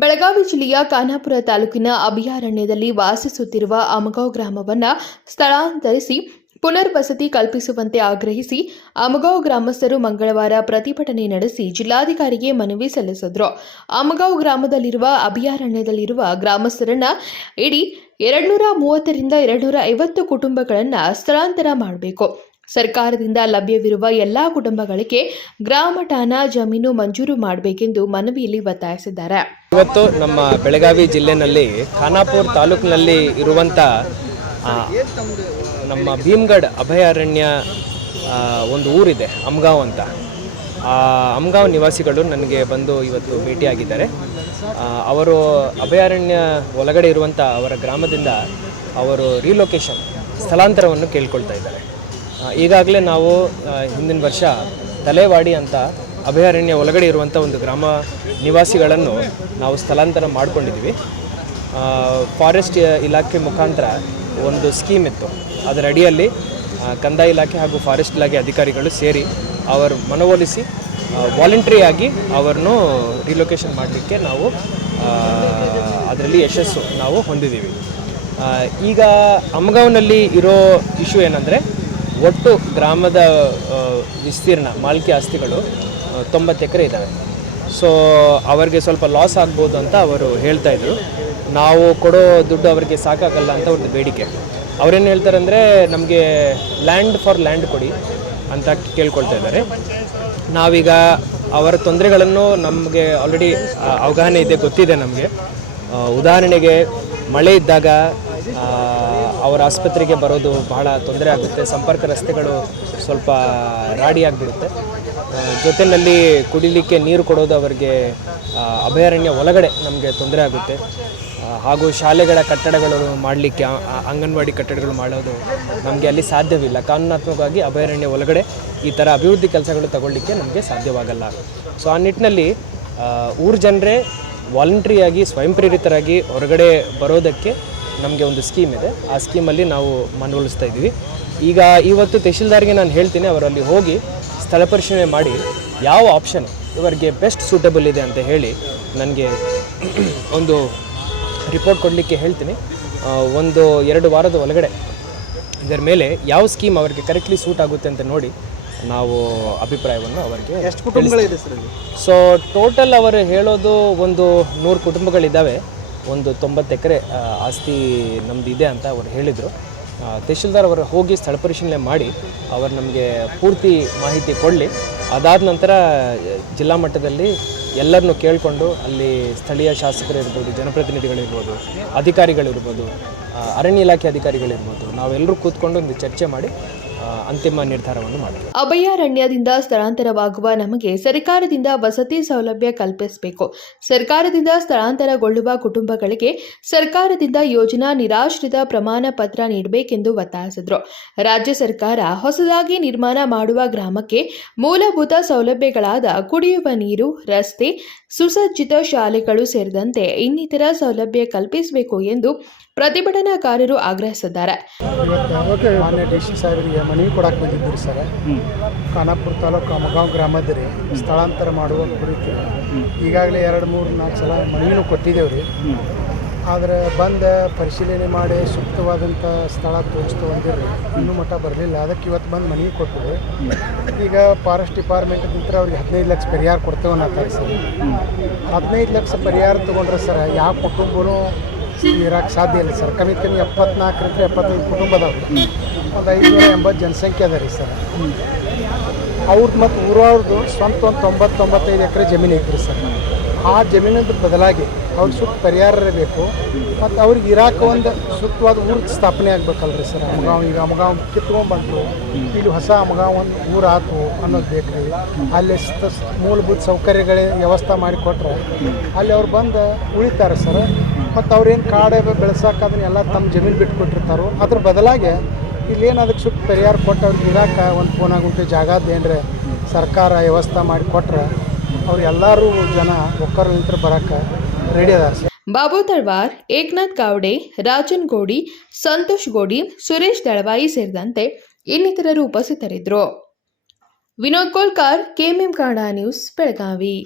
ಬೆಳಗಾವಿ ಜಿಲ್ಲೆಯ ಖಾನಾಪುರ ತಾಲೂಕಿನ ಅಭಯಾರಣ್ಯದಲ್ಲಿ ವಾಸಿಸುತ್ತಿರುವ ಅಮಗಾವ್ ಗ್ರಾಮವನ್ನು ಸ್ಥಳಾಂತರಿಸಿ ಪುನರ್ವಸತಿ ಕಲ್ಪಿಸುವಂತೆ ಆಗ್ರಹಿಸಿ ಅಮಗಾವ್ ಗ್ರಾಮಸ್ಥರು ಮಂಗಳವಾರ ಪ್ರತಿಭಟನೆ ನಡೆಸಿ ಜಿಲ್ಲಾಧಿಕಾರಿಗೆ ಮನವಿ ಸಲ್ಲಿಸಿದ್ರು. ಅಮಗಾವ್ ಗ್ರಾಮದಲ್ಲಿರುವ ಅಭಯಾರಣ್ಯದಲ್ಲಿರುವ ಗ್ರಾಮಸ್ಥರನ್ನ ಇಡೀ ಎರಡ್ನೂರ ಮೂವತ್ತರಿಂದ ಎರಡ್ನೂರ ಐವತ್ತು ಕುಟುಂಬಗಳನ್ನು ಸ್ಥಳಾಂತರ ಮಾಡಬೇಕು. ಸರ್ಕಾರದಿಂದ ಲಭ್ಯವಿರುವ ಎಲ್ಲಾ ಕುಟುಂಬಗಳಿಗೆ ಗ್ರಾಮ ಠಾಣಾ ಜಮೀನು ಮಂಜೂರು ಮಾಡಬೇಕೆಂದು ಮನವಿಯಲ್ಲಿ ಒತ್ತಾಯಿಸಿದ್ದಾರೆ. ಇವತ್ತು ನಮ್ಮ ಬೆಳಗಾವಿ ಜಿಲ್ಲೆನಲ್ಲಿ ಖಾನಾಪುರ್ ತಾಲೂಕಿನಲ್ಲಿ ಇರುವಂಥ ಆ, ನಮ್ಮ ಭೀಮ್ಗಢ್ ಅಭಯಾರಣ್ಯ ಒಂದು ಊರಿದೆ ಅಮ್ಗಾವ್ ಅಂತ. ಆ ಅಮ್ಗಾವ್ ನಿವಾಸಿಗಳು ನನಗೆ ಬಂದು ಇವತ್ತು ಭೇಟಿಯಾಗಿದ್ದಾರೆ. ಅವರು ಅಭಯಾರಣ್ಯ ಒಳಗಡೆ ಇರುವಂಥ ಅವರ ಗ್ರಾಮದಿಂದ ಅವರು ರೀಲೊಕೇಶನ್ ಸ್ಥಳಾಂತರವನ್ನು ಕೇಳ್ಕೊಳ್ತಾ ಇದ್ದಾರೆ. ಈಗಾಗಲೇ ನಾವು ಹಿಂದಿನ ವರ್ಷ ತಲೆವಾಡಿ ಅಂತ ಅಭಯಾರಣ್ಯ ಒಳಗಡೆ ಇರುವಂಥ ಒಂದು ಗ್ರಾಮ ನಿವಾಸಿಗಳನ್ನು ನಾವು ಸ್ಥಳಾಂತರ ಮಾಡ್ಕೊಂಡಿದ್ದೀವಿ. ಫಾರೆಸ್ಟ್ ಇಲಾಖೆ ಮುಖಾಂತರ ಒಂದು ಸ್ಕೀಮ್ ಇತ್ತು. ಅದರ ಅಡಿಯಲ್ಲಿ ಕಂದಾಯ ಇಲಾಖೆ ಹಾಗೂ ಫಾರೆಸ್ಟ್ ಇಲಾಖೆ ಅಧಿಕಾರಿಗಳು ಸೇರಿ ಅವರು ಮನವೊಲಿಸಿ ವಾಲಂಟ್ರಿಯಾಗಿ ಅವರನ್ನು ರಿಲೊಕೇಶನ್ ಮಾಡಲಿಕ್ಕೆ ನಾವು ಅದರಲ್ಲಿ ಯಶಸ್ಸು ನಾವು ಹೊಂದಿದ್ದೀವಿ. ಈಗ ಅಮಗಾವ್ನಲ್ಲಿ ಇರೋ ಇಶ್ಯೂ ಏನಂದರೆ ಒಟ್ಟು ಗ್ರಾಮದ ವಿಸ್ತೀರ್ಣ, ಮಾಲ್ಕಿ ಆಸ್ತಿಗಳು ತೊಂಬತ್ತು ಎಕರೆ ಇದ್ದಾವೆ ಸೊ ಅವರಿಗೆ ಸ್ವಲ್ಪ ಲಾಸ್ ಆಗ್ಬೋದು ಅಂತ ಅವರು ಹೇಳ್ತಾ ಇದ್ರು. ನಾವು ಕೊಡೋ ದುಡ್ಡು ಅವರಿಗೆ ಸಾಕಾಗಲ್ಲ ಅಂತ ಒಂದು ಬೇಡಿಕೆ. ಅವರೇನು ಹೇಳ್ತಾರೆ ಅಂದರೆ ನಮಗೆ ಲ್ಯಾಂಡ್ ಫಾರ್ ಲ್ಯಾಂಡ್ ಕೊಡಿ ಅಂತ ಕೇಳ್ಕೊಳ್ತಾ ಇದ್ದಾರೆ. ನಾವೀಗ ಅವರ ತೊಂದರೆಗಳನ್ನು ನಮಗೆ ಆಲ್ರೆಡಿ ಅವಗಾಹನೆ ಇದೆ, ಗೊತ್ತಿದೆ ನಮಗೆ. ಉದಾಹರಣೆಗೆ ಮಳೆ ಇದ್ದಾಗ ಅವರ ಆಸ್ಪತ್ರೆಗೆ ಬರೋದು ಬಹಳ ತೊಂದರೆ ಆಗುತ್ತೆ. ಸಂಪರ್ಕ ರಸ್ತೆಗಳು ಸ್ವಲ್ಪ ರಾಡಿ ಆಗಿಬಿಡುತ್ತೆ. ಜೊತೆಯಲ್ಲಿ ಕುಡಿಲಿಕ್ಕೆ ನೀರು ಕೊಡೋದು ಅವರಿಗೆ ಅಭಯಾರಣ್ಯ ಒಳಗಡೆ ನಮಗೆ ತೊಂದರೆ ಆಗುತ್ತೆ. ಹಾಗೂ ಶಾಲೆಗಳ ಕಟ್ಟಡಗಳು ಮಾಡಲಿಕ್ಕೆ ಅಂಗನವಾಡಿ ಕಟ್ಟಡಗಳು ಮಾಡೋದು ನಮಗೆ ಅಲ್ಲಿ ಸಾಧ್ಯವಿಲ್ಲ. ಕಾನೂನಾತ್ಮಕವಾಗಿ ಅಭಯಾರಣ್ಯ ಒಳಗಡೆ ಈ ಥರ ಅಭಿವೃದ್ಧಿ ಕೆಲಸಗಳು ತಗೊಳ್ಳಿಕ್ಕೆ ನಮಗೆ ಸಾಧ್ಯವಾಗಲ್ಲ. ಸೊ, ಆ ನಿಟ್ಟಿನಲ್ಲಿ ಊರು ಜನರೇ ವಾಲಂಟ್ರಿಯಾಗಿ ಸ್ವಯಂ ಪ್ರೇರಿತರಾಗಿ ಹೊರಗಡೆ ಬರೋದಕ್ಕೆ ನಮಗೆ ಒಂದು ಸ್ಕೀಮ್ ಇದೆ. ಆ ಸ್ಕೀಮಲ್ಲಿ ನಾವು ಮನವೊಲಿಸ್ತಾ ಇದ್ದೀವಿ. ಈಗ ಇವತ್ತು ತಹಶೀಲ್ದಾರ್ಗೆ ನಾನು ಹೇಳ್ತೀನಿ ಅವರಲ್ಲಿ ಹೋಗಿ ಸ್ಥಳ ಪರಿಶೀಲನೆ ಮಾಡಿ ಯಾವ ಆಪ್ಷನ್ ಇವರಿಗೆ ಬೆಸ್ಟ್ ಸೂಟಬಲ್ ಇದೆ ಅಂತ ಹೇಳಿ ನನಗೆ ಒಂದು ರಿಪೋರ್ಟ್ ಕೊಡಲಿಕ್ಕೆ ಹೇಳ್ತೀನಿ. ಒಂದು ಎರಡು ವಾರದ ಒಳಗಡೆ ಇದರ ಮೇಲೆ ಯಾವ ಸ್ಕೀಮ್ ಅವರಿಗೆ ಕರೆಕ್ಟ್ಲಿ ಸೂಟ್ ಆಗುತ್ತೆ ಅಂತ ನೋಡಿ ನಾವು ಅಭಿಪ್ರಾಯವನ್ನು ಅವರಿಗೆ ಎಷ್ಟು ಕುಟುಂಬಗಳಿದೆ ಸರ್ ಸೊ ಟೋಟಲ್ ಅವರು ಹೇಳೋದು ಒಂದು ನೂರು ಕುಟುಂಬಗಳಿದ್ದಾವೆ. ಒಂದು ತೊಂಬತ್ತು ಎಕರೆ ಆಸ್ತಿ ನಮ್ಮದು ಇದೆ ಅಂತ ಅವರು ಹೇಳಿದರು. ತಹಶೀಲ್ದಾರ್ ಅವರು ಹೋಗಿ ಸ್ಥಳ ಪರಿಶೀಲನೆ ಮಾಡಿ, ಅವರು ನಮಗೆ ಪೂರ್ತಿ ಮಾಹಿತಿ ಕೊಡಲಿ. ಅದಾದ ನಂತರ, ಜಿಲ್ಲಾ ಮಟ್ಟದಲ್ಲಿ ಎಲ್ಲರನ್ನೂ ಕೇಳಿಕೊಂಡು ಅಲ್ಲಿ ಸ್ಥಳೀಯ ಶಾಸಕರು ಇರ್ಬೋದು, ಜನಪ್ರತಿನಿಧಿಗಳಿರ್ಬೋದು, ಅಧಿಕಾರಿಗಳಿರ್ಬೋದು ಅರಣ್ಯ ಇಲಾಖೆ ಅಧಿಕಾರಿಗಳಿರ್ಬೋದು, ನಾವೆಲ್ಲರೂ ಕೂತ್ಕೊಂಡು ಒಂದು ಚರ್ಚೆ ಮಾಡಿ ಅಂತಿಮ ನಿರ್ಧಾರವನ್ನು ಮಾಡಿದೆ. ಅಭಯಾರಣ್ಯದಿಂದ ಸ್ಥಳಾಂತರವಾಗುವ ನಮಗೆ ಸರ್ಕಾರದಿಂದ ವಸತಿ ಸೌಲಭ್ಯ ಕಲ್ಪಿಸಬೇಕು. ಸರ್ಕಾರದಿಂದ ಸ್ಥಳಾಂತರಗೊಳ್ಳುವ ಕುಟುಂಬಗಳಿಗೆ ಸರ್ಕಾರದಿಂದ ಯೋಜನಾ ನಿರಾಶ್ರಿತ ಪ್ರಮಾಣ ಪತ್ರ ನೀಡಬೇಕೆಂದು ಒತ್ತಾಯಿಸಿದರು. ರಾಜ್ಯ ಸರ್ಕಾರ ಹೊಸದಾಗಿ ನಿರ್ಮಾಣ ಮಾಡುವ ಗ್ರಾಮಕ್ಕೆ ಮೂಲಭೂತ ಸೌಲಭ್ಯಗಳಾದ ಕುಡಿಯುವ ನೀರು, ರಸ್ತೆ, ಸುಸಜ್ಜಿತ ಶಾಲೆಗಳು ಸೇರಿದಂತೆ ಇನ್ನಿತರ ಸೌಲಭ್ಯ ಕಲ್ಪಿಸಬೇಕು ಎಂದು ಪ್ರತಿಭಟನಾಕಾರರು ಆಗ್ರಹಿಸಿದ್ದಾರೆ. ಇವತ್ತು ಮಾನ್ಯ ಡಿ ಸಿ ಸಾಹೇಬರಿಗೆ ಮನವಿ ಕೊಡಕ್ಕೆ ಬಂದಿದ್ದೀರಿ ಸರ್. ಖಾನಾಪುರ ತಾಲೂಕು ಅಮಗಾಂವ್ ಗ್ರಾಮದ ರೀ ಸ್ಥಳಾಂತರ ಮಾಡುವ ಕುರಿತು ಈಗಾಗಲೇ ಎರಡು ಮೂರು ನಾಲ್ಕು ಸಲ ಮನವಿನೂ ಕೊಟ್ಟಿದ್ದೇವೆ ರೀ. ಆದರೆ ಬಂದು ಪರಿಶೀಲನೆ ಮಾಡಿ ಸೂಕ್ತವಾದಂಥ ಸ್ಥಳ ತೋರಿಸ್ತು ಅಂದಿರಿ. ಇನ್ನೂ ಮಟ್ಟ ಬರಲಿಲ್ಲ. ಅದಕ್ಕೆ ಇವತ್ತು ಬಂದು ಮನವಿ ಕೊಟ್ಟರು. ಈಗ ಫಾರೆಸ್ಟ್ ಡಿಪಾರ್ಟ್ಮೆಂಟ್ ನಂತರ ಅವ್ರಿಗೆ ಹದಿನೈದು ಲಕ್ಷ ಪರಿಹಾರ ಕೊಡ್ತೇವೆ ಅನ್ನತ್ತಾರೆ ಸರ್. ಹದಿನೈದು ಲಕ್ಷ ಪರಿಹಾರ ತೊಗೊಂಡ್ರೆ ಸರ್ ಯಾವ ಕುಟುಂಬನೂ ಇರಕ್ಕೆ ಸಾಧ್ಯ ಇಲ್ಲ ಸರ್. ಕಮ್ಮಿ ಕಮ್ಮಿ ಎಪ್ಪತ್ನಾಲ್ಕರಿಂದ ಎಪ್ಪತ್ತೈದು ಕುಟುಂಬ ಅದಾವೆ ಒಂದು ಐದುನೂರ ಎಂಬತ್ತು ಜನಸಂಖ್ಯೆ ಅದ ರೀ ಸರ್. ಅವ್ರದ್ದು ಮತ್ತು ಊರವ್ರದ್ದು ಸ್ವಂತ ಒಂದು ತೊಂಬತ್ತು ತೊಂಬತ್ತೈದು ಎಕರೆ ಜಮೀನು ಐತ್ರಿ ಸರ್. ಆ ಜಮೀನಿನ ಬದಲಾಗಿ ಅವ್ರ ಸುತ್ತ ಪರಿಹಾರ ಇರಬೇಕು. ಮತ್ತು ಅವ್ರಿಗೆ ಇರಾಕ ಒಂದು ಸುತ್ತವಾದ ಊರು ಸ್ಥಾಪನೆ ಆಗ್ಬೇಕಲ್ರಿ ಸರ್. ಅಮಗಾವ್ ಈಗ ಅಮಗಾವ್ ಕಿತ್ಕೊಂಡ್ಬಂತು ಇಲ್ಲಿ ಹೊಸ ಅಮಗಾವ್ ಒಂದು ಊರು ಆತು ಅನ್ನೋದು ಬೇಕ್ರಿ. ಅಲ್ಲಿ ಮೂಲಭೂತ ಸೌಕರ್ಯಗಳೇ ವ್ಯವಸ್ಥೆ ಮಾಡಿಕೊಟ್ರೆ ಅಲ್ಲಿ ಅವ್ರು ಬಂದು ಉಳಿತಾರೆ ಸರ್. ಮತ್ತು ಅವ್ರೇನು ಕಾಡ ಬೆಳೆಸೋಕೆ ಅದನ್ನ ಎಲ್ಲ ತಮ್ಮ ಜಮೀನು ಬಿಟ್ಟು ಕೊಟ್ಟಿರ್ತಾರೋ ಅದ್ರ ಬದಲಾಗಿ ಇಲ್ಲೇನು ಅದಕ್ಕೆ ಸ್ವಲ್ಪ ಪರಿಹಾರ ಕೊಟ್ಟು ಅವ್ರಿಗೆ ಇರಾಕ ಒಂದು ಫೋನ್ ಉಂಟು ಜಾಗದ ಏನರೆ ಸರ್ಕಾರ ವ್ಯವಸ್ಥೆ ಮಾಡಿ ಕೊಟ್ರೆ, ಅವ್ರು ಎಲ್ಲರೂ ಜನ ಒಕ್ಕರ್ ನಿಂತರ ಬರಕ್ಕೆ ರೆಡಿ ಅದಾರ ಸರ್. ಬಾಬು ತಳ್ವಾರ್, ಏಕನಾಥ್ ಗಾವಡೆ, ರಾಜನ್ ಗೋಡಿ, ಸಂತೋಷ್ ಗೋಡಿ, ಸುರೇಶ್ ದಳವಾಯಿ ಸೇರಿದಂತೆ ಇನ್ನಿತರರು ಉಪಸ್ಥಿತರಿದ್ದರು ವಿನೋದ್ ಕೋಲ್ಕರ್, ಕೆಎಂಎಂ ಕನ್ನಡ ನ್ಯೂಸ್, ಬೆಳಗಾವಿ.